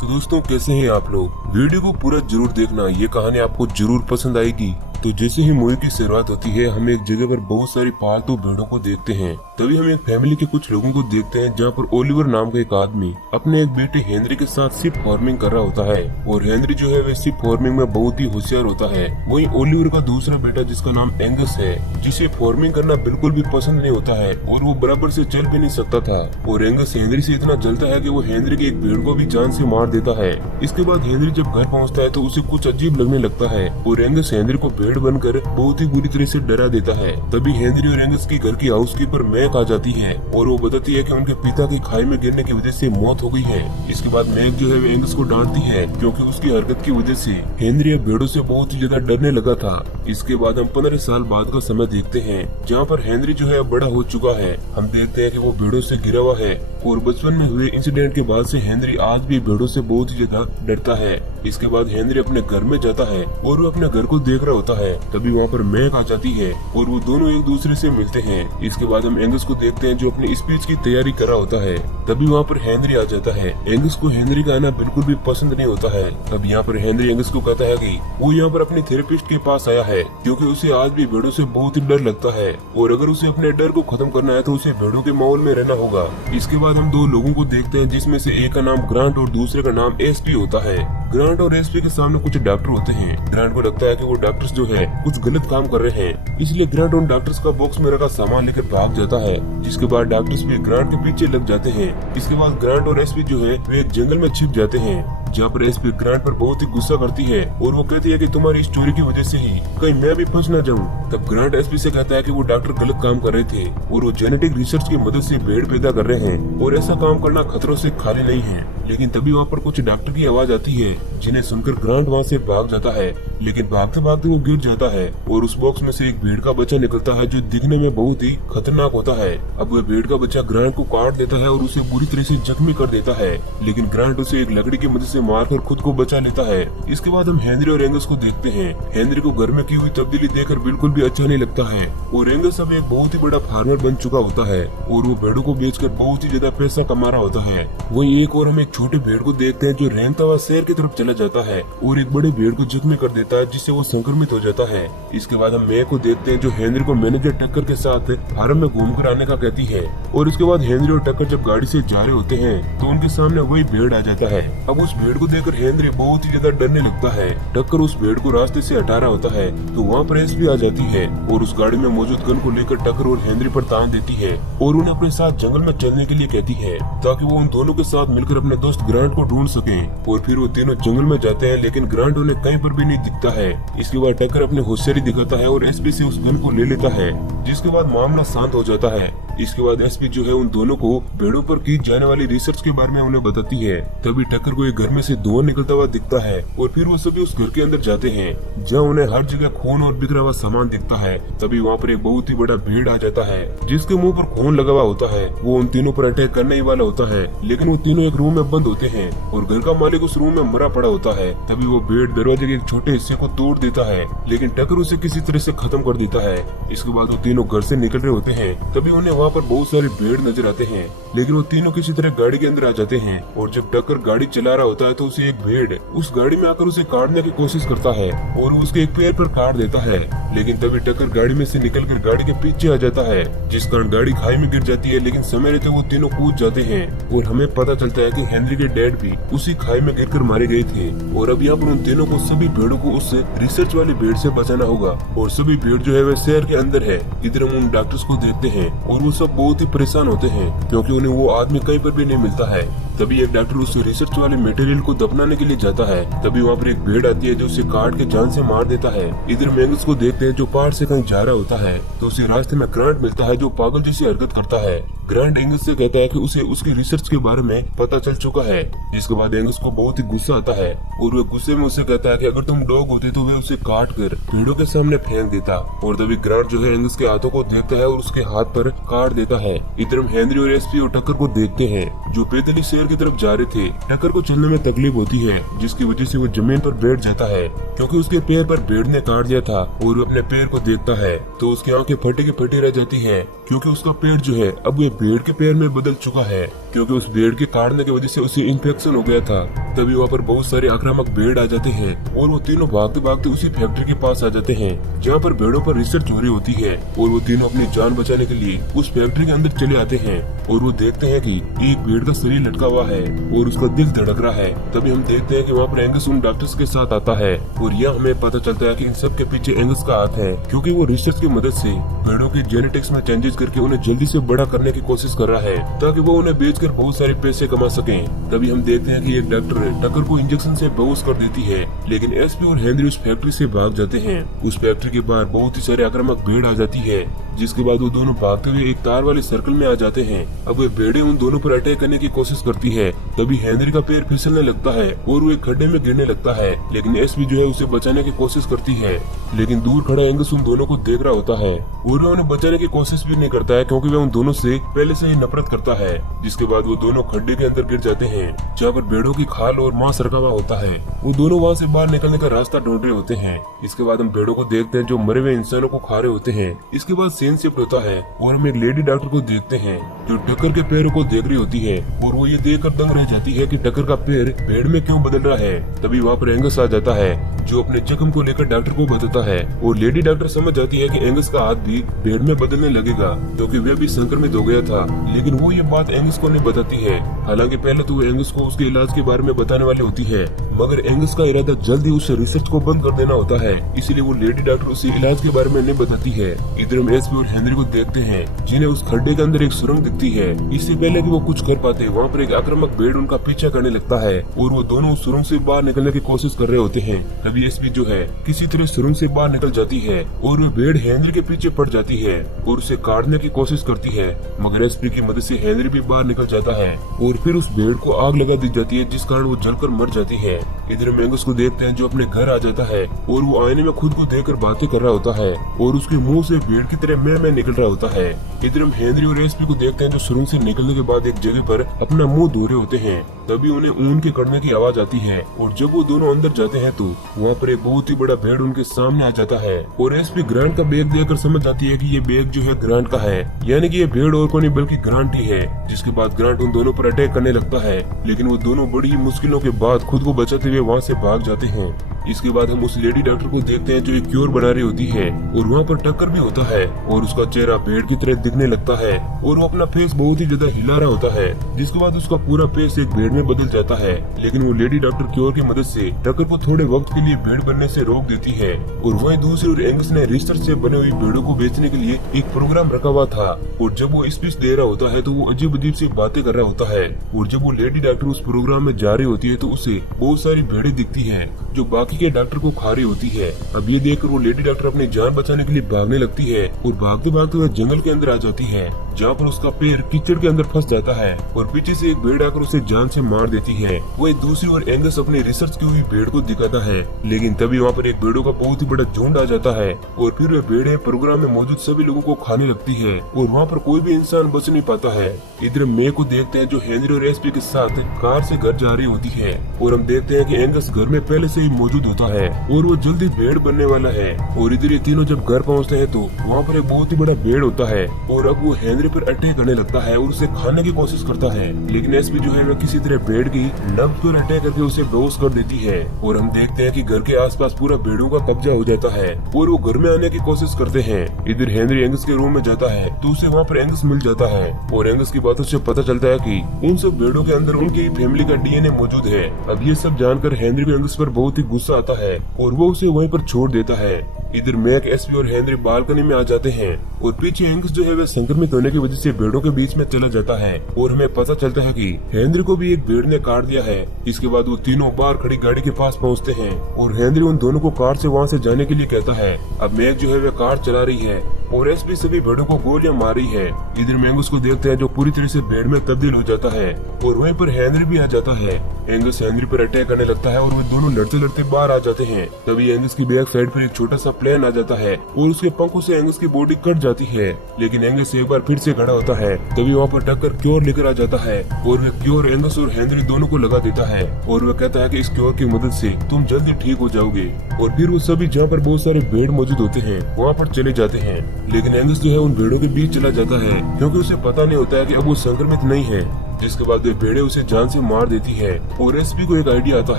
तो दोस्तों कैसे हैं आप लोग। वीडियो को पूरा जरूर देखना, ये कहानी आपको जरूर पसंद आएगी। तो जैसे ही मूवी की शुरुआत होती है, हम एक जगह पर बहुत सारी पालतू भेड़ों को देखते हैं। तभी हम एक फैमिली के कुछ लोगों को देखते हैं, जहाँ पर ओलिवर नाम का एक आदमी अपने एक बेटे हेनरी के साथ शिप फार्मिंग कर रहा होता है। और हेनरी जो है वह शिप फार्मिंग में बहुत ही होशियार होता है। वहीं ओलिवर का दूसरा बेटा जिसका नाम एंगस है, जिसे फार्मिंग करना बिल्कुल भी पसंद नहीं होता है और वो बराबर से चल भी नहीं सकता था। और एंगस हेनरी से इतना जलता है कि वो हेनरी के एक भेड़ को भी जान से मार देता है। इसके बाद हेनरी जब घर पहुँचता है तो उसे कुछ अजीब लगने लगता है और एंगस हेनरी को भेड़ बनकर बहुत ही बुरी तरह से डरा देता है। तभी हेनरी और एंगस की घर की हाउसकीपर मैक आ जाती है और वो बताती है कि उनके पिता की खाई में गिरने की वजह से मौत हो गई है। इसके बाद मैक जो है एंगस को डांटती है क्योंकि उसकी हरकत की वजह से हेनरी अब भेड़ों से बहुत ही ज्यादा डरने लगा था। इसके बाद हम 15 साल बाद का समय देखते हैं, जहाँ पर हेनरी जो है बड़ा हो चुका है। हम देखते हैं कि वो भेड़ों से घिरा हुआ है और बचपन में हुए इंसिडेंट के बाद से हेनरी आज भी भेड़ों से बहुत ही ज्यादा डरता है। इसके बाद हेनरी अपने घर में जाता है और वो अपने घर को देख रहा होता है। तभी वहाँ पर मैक आ जाती है और वो दोनों एक दूसरे से मिलते हैं। इसके बाद हम एंगस को देखते हैं जो अपनी स्पीच की तैयारी कर रहा होता है। तभी वहाँ पर हेनरी आ जाता है। एंगस को हेनरी का आना बिल्कुल भी पसंद नहीं होता है। तब यहाँ पर हेनरी एंगस को कहता है कि वो यहाँ पर अपनी थेरेपिस्ट के पास आया है क्योंकि उसे आज भी भेड़ों से बहुत ही डर लगता है और अगर उसे अपने डर को खत्म करना है तो उसे भेड़ों के माहौल में रहना होगा। इसके बाद हम दो लोगों को देखते हैं, जिसमें से एक का नाम ग्रांट और दूसरे का नाम एसपी होता है। ग्रांट और एसपी के सामने कुछ डॉक्टर होते हैं। ग्रांट को लगता है कि वो डॉक्टर्स जो है कुछ गलत काम कर रहे हैं, इसलिए ग्रांट उन डॉक्टर्स का बॉक्स में रखा सामान लेकर भाग जाता है। जिसके बाद डॉक्टर्स भी ग्रांट के पीछे लग जाते हैं। इसके बाद ग्रांट और एसपी जो है वे एक जंगल में छिप जाते हैं, जहाँ पर एसपी ग्रांट पर बहुत ही गुस्सा करती है और वो कहती है कि तुम्हारी इस चोरी की वजह से ही कहीं मैं भी फंस न जाऊँ। तब ग्रांट एसपी से कहता है कि वो डॉक्टर गलत काम कर रहे थे और वो जेनेटिक रिसर्च की मदद से भेड़ पैदा कर रहे हैं और ऐसा काम करना खतरों से खाली नहीं है। लेकिन तभी वहाँ पर कुछ डॉक्टर की आवाज आती है, जिन्हें सुनकर ग्रांट वहाँ से भाग जाता है। लेकिन भागते भागते वो गिर जाता है और उस बॉक्स में से एक भेड़ का बच्चा निकलता है जो दिखने में बहुत ही खतरनाक होता है। अब वह भेड़ का बच्चा ग्रांट को काट देता है और उसे बुरी तरह से जख्मी कर देता है, लेकिन ग्रांट उसे एक लकड़ी की मदद से मारकर खुद को बचा लेता है। इसके बाद हम हेनरी और एंगस को देखते हैं। हेनरी को घर में की हुई तब्दीली देखकर बिल्कुल भी अच्छा नहीं लगता है और एंगस अब एक बहुत ही बड़ा फार्मर बन चुका होता है और वो भेड़ों को बेचकर बहुत ही ज्यादा पैसा कमा रहा होता है। वहीं एक और हम एक छोटे भेड़ को देखते हैं जो रेंगता हुआ शहर की तरफ चला जाता है और एक बड़े भेड़ को जख्मी कर देता है, जिससे वो संक्रमित हो जाता है। इसके बाद हम मैक को देखते हैं जो हेनरी को मैनेजर टक्कर के साथ फार्म में घूमकर आने का कहती है। और इसके बाद हेनरी और टक्कर जब गाड़ी से जा रहे होते हैं तो उनके सामने वही भेड़ आ जाता है। अब उस भेड़ को देखकर हेनरी बहुत ही ज्यादा डरने लगता है। टक्कर उस भेड़ को रास्ते से हटा रहा होता है तो वहाँ पर एसपी आ जाती है और उस गाड़ी में मौजूद गन को लेकर टक्कर और हेनरी पर तान देती है और उन्हें अपने साथ जंगल में चलने के लिए कहती है, ताकि वो उन दोनों के साथ मिलकर अपने दोस्त ग्रांट को ढूंढ सके। और फिर वो तीनों जंगल में जाते हैं, लेकिन ग्रांट उन्हें कहीं पर भी नहीं दिखता है। इसके बाद टक्कर अपनी होशियारी दिखाता है और एसपी से उस गन को ले लेता है, जिसके बाद मामला शांत हो जाता है। इसके बाद एसपी जो है उन दोनों को भेड़ों पर की जाने वाली रिसर्च के बारे में उन्हें बताती है। तभी टक्कर को एक घर में से धुआं निकलता हुआ दिखता है और फिर वो सभी उस घर के अंदर जाते हैं, जहाँ उन्हें हर जगह खून और बिखरा हुआ सामान दिखता है। तभी वहाँ पर एक बहुत ही बड़ा भेड़ आ जाता है, जिसके मुंह पर खून लगा हुआ होता है। वो उन तीनों पर अटैक करने ही वाला होता है, लेकिन वो तीनों एक रूम में बंद होते हैं और घर का मालिक उस रूम में मरा पड़ा होता है। तभी वो भेड़ दरवाजे के एक छोटे हिस्से को तोड़ देता है, लेकिन टक्कर उसे किसी तरह से खत्म कर देता है। इसके बाद वो तीनों घर से निकल रहे होते हैं। तभी उन्हें वहाँ पर बहुत सारे भेड़ नजर आते हैं, लेकिन वो तीनों किसी तरह गाड़ी के अंदर आ जाते हैं। और जब टक्कर गाड़ी चला रहा होता है तो उसे एक भेड़ उस गाड़ी में आकर उसे काटने की कोशिश करता है और वो उसके एक पैर पर काट देता है। लेकिन तभी टक्कर गाड़ी में से निकलकर गाड़ी के पीछे आ जाता है, जिस कारण गाड़ी खाई में गिर जाती है। लेकिन समय रहते वो तीनों कूद जाते हैं और हमें पता चलता है कि हेनरी के डैड भी उसी खाई में गिरकर मारे गए थे। और अब यहाँ पर उन तीनों को सभी भेड़ों को उस रिसर्च वाली भेड़ से बचाना होगा और सभी भेड़ जो है वह शहर के अंदर है। इधर हम उन डॉक्टर्स को देखते हैं और वो सब बहुत ही परेशान होते हैं क्योंकि उन्हें वो आदमी कहीं पर भी नहीं मिलता है। तभी एक डॉक्टर उस रिसर्च वाले मटेरियल को दफनाने के लिए जाता है। तभी वहाँ पर एक भेड़ आती है जो उसे काट के जान से मार देता है। इधर एंगस को देखते हैं जो पहाड़ से कहीं जा रहा होता है तो उसे रास्ते में ग्रांट मिलता है जो पागल जैसी हरकत करता है। ग्रांट एंगस से कहता है कि उसे उसकी रिसर्च के बारे में पता चल चुका है, जिसके बाद एंगस को बहुत ही गुस्सा आता है और वह गुस्से में उसे कहता है कि अगर तुम डॉग होते तो वह उसे काट कर भेड़ों के सामने फेंक देता। और तभी ग्रांट जो है एंगस के हाथों को देखता है और उसके हाथ पर काट देता है। इधर हम हेनरी और एसपी और टक्कर को देखते हैं जो पैदल शहर की तरफ जा रहे थे। टक्कर को चलने में तकलीफ होती है, जिसकी वजह से वो जमीन पर बैठ जाता है क्योंकि उसके पैर पर भेड़ ने काट दिया था। और वो अपने पैर को देखता है तो उसकी आंखें फटी की फटी रह जाती है क्योंकि उसका पैर जो है अब वो भेड़ के पैर में बदल चुका है। क्योंकि उस भेड़ के काटने की वजह से उसे इन्फेक्शन हो गया था। तभी वहाँ पर बहुत सारे आक्रामक भेड़ आ जाते हैं और वो तीनों भागते भागते उसी फैक्ट्री के पास आ जाते हैं जहाँ पर भेड़ों पर रिसर्च हो रही होती है। और वो तीनों अपनी जान बचाने के लिए उस फैक्ट्री के अंदर चले आते हैं और वो देखते हैं कि एक भेड़ का शरीर लटका हुआ है और उसका दिल धड़क रहा है। तभी हम देखते हैं कि वहाँ पर एंगस उन डॉक्टर्स के साथ आता है और यह हमें पता चलता है कि इन सब के पीछे एंगस का हाथ है, क्योंकि वो रिसर्च की मदद से भेड़ों की जेनेटिक्स में चेंजेस करके उन्हें जल्दी से बड़ा करने की कोशिश कर रहा है ताकि वो उन्हें बेचकर बहुत सारे पैसे कमा सकें। तभी हम देखते हैं कि एक डॉक्टर टक्कर को इंजेक्शन से बेहोश कर देती है, लेकिन एसपी और हेनरी उस फैक्ट्री से भाग जाते हैं। उस फैक्ट्री के बाहर बहुत ही सारे आक्रामक भेड़ आ जाती है, जिसके बाद वो दोनों भागते हुए एक तार वाले सर्कल में आ जाते हैं। अब वे भेड़ें उन दोनों पर अटैक करने की कोशिश करती है। तभी हेनरी का पैर फिसलने लगता है और वो एक खड्डे में गिरने लगता है, लेकिन एसपी जो है उसे बचाने की कोशिश करती है, लेकिन दूर खड़ा एंगस उन दोनों को देख रहा होता है और वह उन्हें बचाने की कोशिश भी नहीं करता है, क्योंकि वह उन दोनों से पहले से ही नफरत करता है। जिसके बाद वो दोनों खड्डे के अंदर गिर जाते हैं जहाँ पर भेड़ों की खाल और मांस रखा हुआ होता है। वो दोनों वहाँ से बाहर निकलने का रास्ता ढूंढ रहे होते हैं। इसके बाद हम भेड़ों को देखते हैं जो मरे हुए इंसानों को खा रहे होते हैं। इसके बाद सीन शिफ्ट होता है और हम एक लेडी डॉक्टर को देखते हैं जो टक्कर के पैरों को देख रही होती है और वो ये देखकर दंग रह जाती है कि टक्कर का पैर भेड़ में क्यों बदल रहा है। तभी वहाँ पर एंगस आ जाता है जो अपने जख्म को लेकर डॉक्टर को बताता है और लेडी डॉक्टर समझ जाती है कि एंगस का हाथ भी भेड़ में बदलने लगेगा, क्योंकि वह भी संक्रमित हो गया था। लेकिन वो ये बात एंगस को नहीं बताती है। हालांकि पहले तो वो एंगस को उसके इलाज के बारे में बताने वाली होती है, मगर एंगस का इरादा जल्दी उस रिसर्च को बंद कर देना होता है, इसलिए वो लेडी डॉक्टर उसे इलाज के बारे में नहीं बताती है। इधर हम एसपी और हेनरी को देखते हैं जिन्हें उस खड्डे के अंदर एक सुरंग दिखती है। इससे पहले कि वो कुछ कर पाते वहाँ पर एक आक्रामक भेड़ उनका पीछा करने लगता है और वो दोनों उस सुरंग से बाहर निकलने की कोशिश कर रहे होते हैं। तभी एसपी जो है किसी तरह सुरंग से बाहर निकल जाती है और वो भेड़ हेनरी के पीछे पड़ जाती है और उसे काटने की कोशिश करती है, मगर एसपी की मदद से हेनरी भी बाहर निकल जाता है और फिर उस भेड़ को आग लगा दी जाती है, जिस कारण वो जलकर मर जाती है। इधर हम एंगस को देखते हैं जो अपने घर आ जाता है और वो आईने में खुद को देखकर बातें कर रहा होता है और उसके मुंह से भेड़ की तरह मैं निकल रहा होता है। इधर हम हेनरी और एसपी को देखते हैं जो सुरंग से निकलने के बाद एक जगह पर अपना मुंह धो रहे होते हैं। तभी उन्हें ऊन के कड़ने की आवाज आती है और जब वो दोनों अंदर जाते हैं तो वहाँ पर एक बहुत ही बड़ा भेड़ उनके सामने आ जाता है और एसपी ग्रांट का बैग देखकर समझ जाती है कि ये बैग जो है ग्रांट का है, यानी कि ये भेड़ और को नहीं बल्कि ग्रांट ही है। जिसके बाद ग्रांट उन दोनों पर अटैक करने लगता है, लेकिन वो दोनों बड़ी मुश्किलों के बाद खुद को बचाते हुए वहाँ से भाग जाते हैं। इसके बाद हम उस लेडी डॉक्टर को देखते हैं जो एक क्योर बना रही होती है और वहाँ पर टक्कर भी होता है और उसका चेहरा भेड़ की तरह दिखने लगता है और वो अपना फेस बहुत ही ज्यादा हिला रहा होता है। जिसके बाद उसका पूरा फेस एक भेड़ में बदल जाता है, लेकिन वो लेडी डॉक्टर क्योर की मदद से टक्कर को थोड़े वक्त के लिए भेड़ बनने से रोक देती है। और वहीं दूसरी ओर एंगस ने रिसर्च से बने हुई भेड़ों को बेचने के लिए एक प्रोग्राम रखा हुआ था और जब वो स्पीच दे रहा होता है तो वो अजीब अजीब सी बातें कर रहा होता है और जब वो लेडी डॉक्टर उस प्रोग्राम में जा रही होती है तो उसे बहुत सारी भेड़ें दिखती है जो बाकी के डॉक्टर को खा रही होती है। अब ये देखकर वो लेडी डॉक्टर अपनी जान बचाने के लिए भागने लगती है और भागते भागते वह जंगल के अंदर आ जाती है जहाँ पर उसका पैर कीचड़ के अंदर फंस जाता है और पीछे से एक भेड़ आकर उसे जान से मार देती है। वही दूसरी ओर एंगस अपनी रिसर्च की हुई भेड़ को दिखाता है, लेकिन तभी वहाँ पर एक भेड़ों का बहुत ही बड़ा झुंड आ जाता है और फिर वह भेड़ें प्रोग्राम में मौजूद सभी लोगों को खाने लगती है और वहाँ पर कोई भी इंसान बच नहीं पाता है। इधर मे को देखते हैं जो हेनरी और एसपी के साथ कार से घर जा रही होती है और हम देखते हैं कि एंगस घर में पहले से ही मौजूद होता है और वो जल्दी भेड़ बनने वाला है। और इधर ये तीनों जब घर पहुँचते हैं तो वहाँ पर एक बहुत ही बड़ा भेड़ होता है और अब वो हेनरी पर अटैक करने लगता है और उसे खाने की कोशिश करता है, लेकिन एसपी जो है वह किसी तरह भेड़ की नब्ज पर अटैक करके उसे बेहोश कर देती है। और हम देखते हैं कि घर के आसपास पूरा भेड़ों का कब्जा हो जाता है और वो घर में आने की कोशिश करते हैं। इधर हेनरी एंगस के रूम में जाता है तो उसे वहाँ पर एंगस मिल जाता है और एंगस की बातों से पता चलता है कि उन सब भेड़ों के अंदर उनकी फैमिली का डीएनए मौजूद है। अब ये सब जानकर हेनरी को एंगस पर बहुत ही गुस्सा आता है और वो उसे वहीं पर छोड़ देता है। इधर मैक, एसपी और हेनरी बालकनी में आ जाते हैं और पीछे एंगस जो है वह संक्रमित होने की वजह से भेड़ों के बीच में चला जाता है और हमें पता चलता है कि हेनरी को भी एक भेड़ ने काट दिया है। इसके बाद वो तीनों बाहर खड़ी गाड़ी के पास पहुंचते हैं और हेनरी उन दोनों को कार से वहां से जाने के लिए कहता है। अब मैक जो है वह कार चला रही है और एसपी सभी भेड़ों को गोलियां मार रही है। इधर मैंगस को देखते हैं जो पूरी तरह से भेड़ में तब्दील हो जाता है और वहीं पर हेनरी भी आ जाता है। एंगस हेनरी पर अटैक करने लगता है और वे दोनों लड़ते लड़ते बाहर आ जाते हैं। तभी एंगस की बैक साइड पर एक छोटा सा प्लेन आ जाता है और उसके पंखों से एंगस की बॉडी कट जाती है, लेकिन एंगस एक बार फिर से खड़ा होता है। तभी वहाँ पर टक्कर क्योर लेकर आ जाता है और वह क्योर एंगस और हेनरी दोनों को लगा देता है और वह कहता है कि इस क्योर की मदद से तुम जल्दी ठीक हो जाओगे। और फिर वो सभी जहाँ पर बहुत सारे भेड़ मौजूद होते हैं वहाँ पर चले जाते हैं, लेकिन एंगस जो है उन भेड़ों के बीच चला जाता है क्योंकि उसे पता नहीं होता है कि अब वो संक्रमित नहीं है। जिसके बाद वे भेड़े उसे जान से मार देती है और एसपी को एक आइडिया आता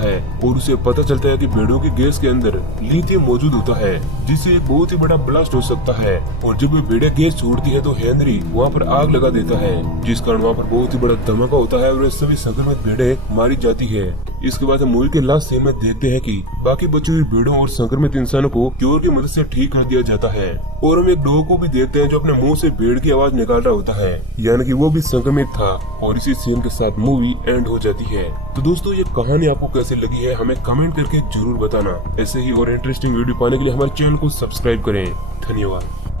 है और उसे पता चलता है कि भेड़ों की गैस के अंदर लिथियम मौजूद होता है जिससे एक बहुत ही बड़ा ब्लास्ट हो सकता है। और जब वे भेड़े गैस छोड़ती है तो हेनरी वहाँ पर आग लगा देता है जिस कारण वहाँ पर बहुत ही बड़ा धमाका होता है और सभी संक्रमित भेड़े मारी जाती है। इसके बाद हम मूवी के लास्ट सीन में देखते हैं कि बाकी बची हुई भेड़ों और संक्रमित इंसानों को क्योर की मदद से ठीक कर दिया जाता है और हम एक डॉग को भी देखते हैं जो अपने मुंह से भेड़ की आवाज निकाल रहा होता है, यानी कि वो भी संक्रमित था। और इसी सीन के साथ मूवी एंड हो जाती है। तो दोस्तों ये कहानी आपको कैसी लगी है हमें कमेंट करके जरूर बताना। ऐसे ही और इंटरेस्टिंग वीडियो पाने के लिए हमारे चैनल को सब्सक्राइब करें। धन्यवाद।